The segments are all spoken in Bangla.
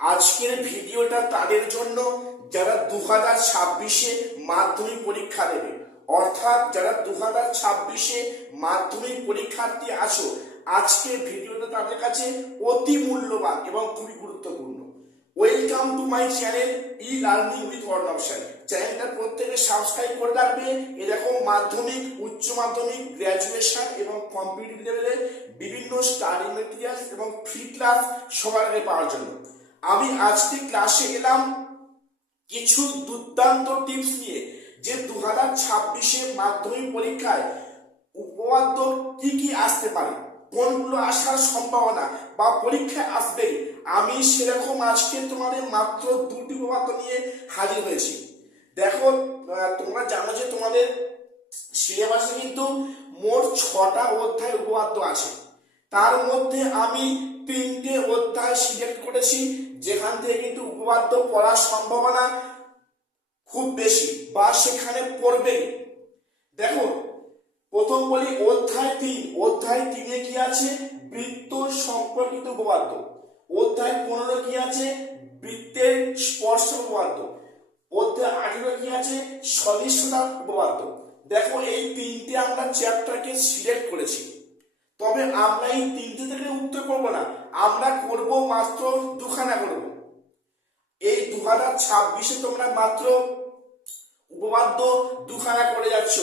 আজকের ভিডিওটা তাদের জন্য যারা 2026-এ মাধ্যমিক পরীক্ষা দেবে, অর্থাৎ যারা 2026-এ মাধ্যমিক পরীক্ষার্থী আছো, আজকের ভিডিওটা তাদের কাছে অতি মূল্যবান এবং খুবই গুরুত্বপূর্ণ। Welcome to my channel e learning with Arnab sir. চ্যানেলটা প্রত্যেকে সাবস্ক্রাইব করে রাখবে। এরকম মাধ্যমিক, উচ্চ মাধ্যমিক, গ্র্যাজুয়েশন এবং কম্পিটিটিভ লেভেলের বিভিন্ন স্টাডি মেটেরিয়াল এবং ফ্রি ক্লাস সবার আগে পাওয়ার জন্য আমি আজকে ক্লাসে এলাম কিছু দুর্দান্ত টিপস নিয়ে, যে 2026-এ মাধ্যমিক পরীক্ষায় উপপাদ্য কি কি আসতে পারে, কোনগুলো আসার সম্ভাবনা বা পরীক্ষায় আসবে। আমি সেরকম আজকে তোমাদের মাত্র দুটি উপপাদ্য নিয়ে হাজির হয়েছি। দেখো, তোমরা জানো যে তোমাদের সিলেবাসে কিন্তু মোট 6টা অধ্যায় উপপাদ্য আছে। তার মধ্যে আমি 3টে অধ্যায় সিলেক্ট করেছি, যেখান থেকে কিন্তু উপপাদ্য পড়ার সম্ভাবনা খুব বেশি বা সেখানে পড়বে। দেখো, প্রথম বলি অধ্যায় 3। অধ্যায় 3-এ কি আছে? বৃত্ত সম্পর্কিত উপপাদ্য। অধ্যায় 15 কি আছে? বৃত্তের স্পর্শ উপপাদ্য। অধ্যায় 18 কি আছে? সদৃশতা উপপাদ্য। দেখো, এই 3টে আমরা চ্যাপ্টারকে সিলেক্ট করেছি। তবে আমরা এই 3টে থেকে উত্তর করব না, আমরা করব মাত্র দুখানা করব। এই 2026-এ তোমরা মাত্র উপপাদ্য দুখানা করে যাচ্ছ।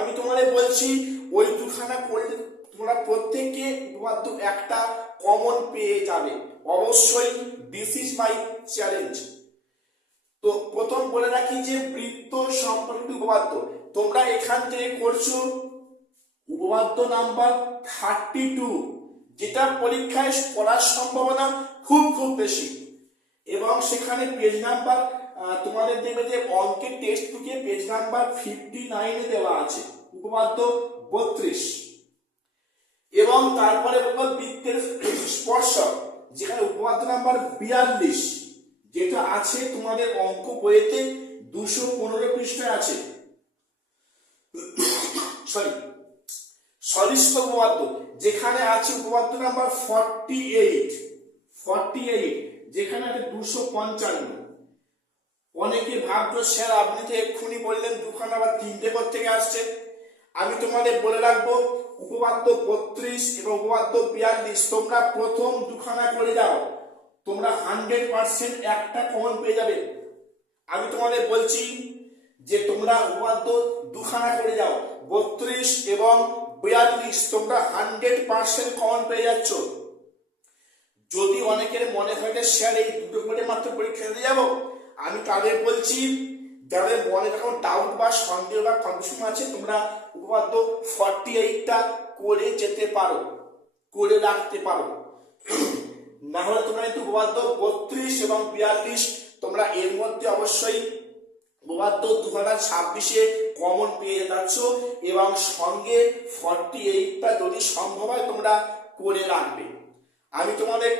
আমি তোমাদের বলছি, ওই দুখানা করলে তোমরা প্রত্যেককে উপপাদ্য একটা কমন পেয়ে যাবে অবশ্যই। This is my challenge. তো প্রথম বলে রাখি যে বৃত্ত সম্পর্কিত উপপাদ্য তোমরা এখান থেকে করছো উপপাদ্য নাম্বার 32, যেটা পরীক্ষায় পড়ার সম্ভাবনা খুব বেশি। এবং সেখানে পেজ নাম্বার তোমাদের দেবে যে অঙ্কের টেক্সট বুকে পেজ নাম্বার 59-এ দেওয়া আছে উপপাদ্য 32। এবং তারপরে বলবো বৃত্তের স্পর্শক, যেখানে উপপাদ্য নাম্বার 42, যেটা আছে তোমাদের অঙ্ক বইতে 215 পৃষ্ঠায় আছে। সদৃশতা উপপাদ্য, যেখানে আছে উপপাদ্য নাম্বার 48, যেখানে আছে 255। অনেকে ভাবছো স্যার আপনি তো এক্ষুনি বললেন দুখানা বা 3টে করতে আসছে। আমি তোমাদের বলে রাখবো, উপপাদ্য 32 এবং উপপাদ্য 42 তোমরা প্রথম দুখানা করে যাও, তোমরা 100% একটা কমন পেয়ে যাবে। আমি তোমাদের বলছি যে তোমরা উপপাদ্য দুখানা করে যাও, 32 এবং 42 তোমরা 100% কমন পেয়ে যাচ্ছ। যদি অনেকের মনে হয় যে স্যার এই দুটো করে মাত্র পরীক্ষা দিতে যাবো, আমি তাদের বলছি যাদের মনে এখন ডাউট বা সন্দেহ বা কনফিউশন আছে, তোমরা উপপাদ্য 48টা করে যেতে পারো, করে রাখতে পারো। না হলে তোমরা কিন্তু উপপাদ্য 32 এবং 42 তোমরা এর মধ্যে অবশ্যই উপপাদ্য 2026-এ কমন পেয়ে যাচ্ছ। এবং সঙ্গে 48টা যদি সম্ভব হয় তোমরা করে রাখবে। আমি তোমাদের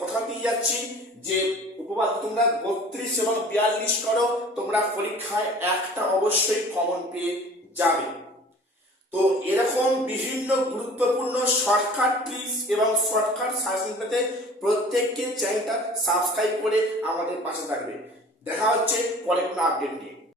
কথা দিয়ে যাচ্ছি যে উপপাদ্য তোমরা 32 এবং 42 করো, তোমরা পরীক্ষায় একটা অবশ্যই কমন পেয়ে যাবে। তো এরকম বিভিন্ন গুরুত্বপূর্ণ শর্টকাট ট্রিক্স এবং শর্টকাট সাজেশন পেতে প্রত্যেককে চ্যানেলটা সাবস্ক্রাইব করে আমাদের পাশে থাকবে। দেখা হচ্ছে পরে কোনো আপডেট নিয়ে।